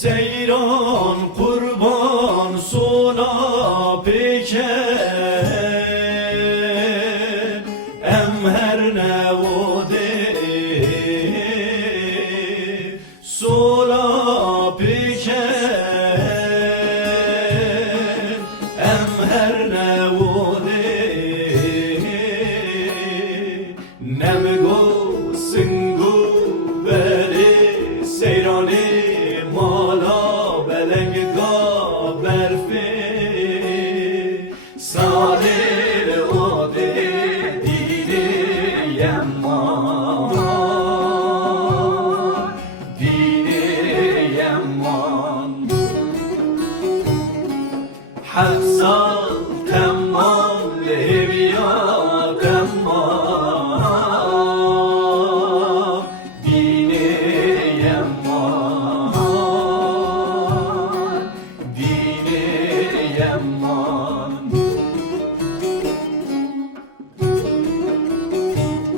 seyran kurban sona peken em her nevode sola peken em her nevode nem go singu beri seyrani mala beleng ga berfe salir ode dine yemman حفصل تمام لهویا تمام دینه یمان دینه یمان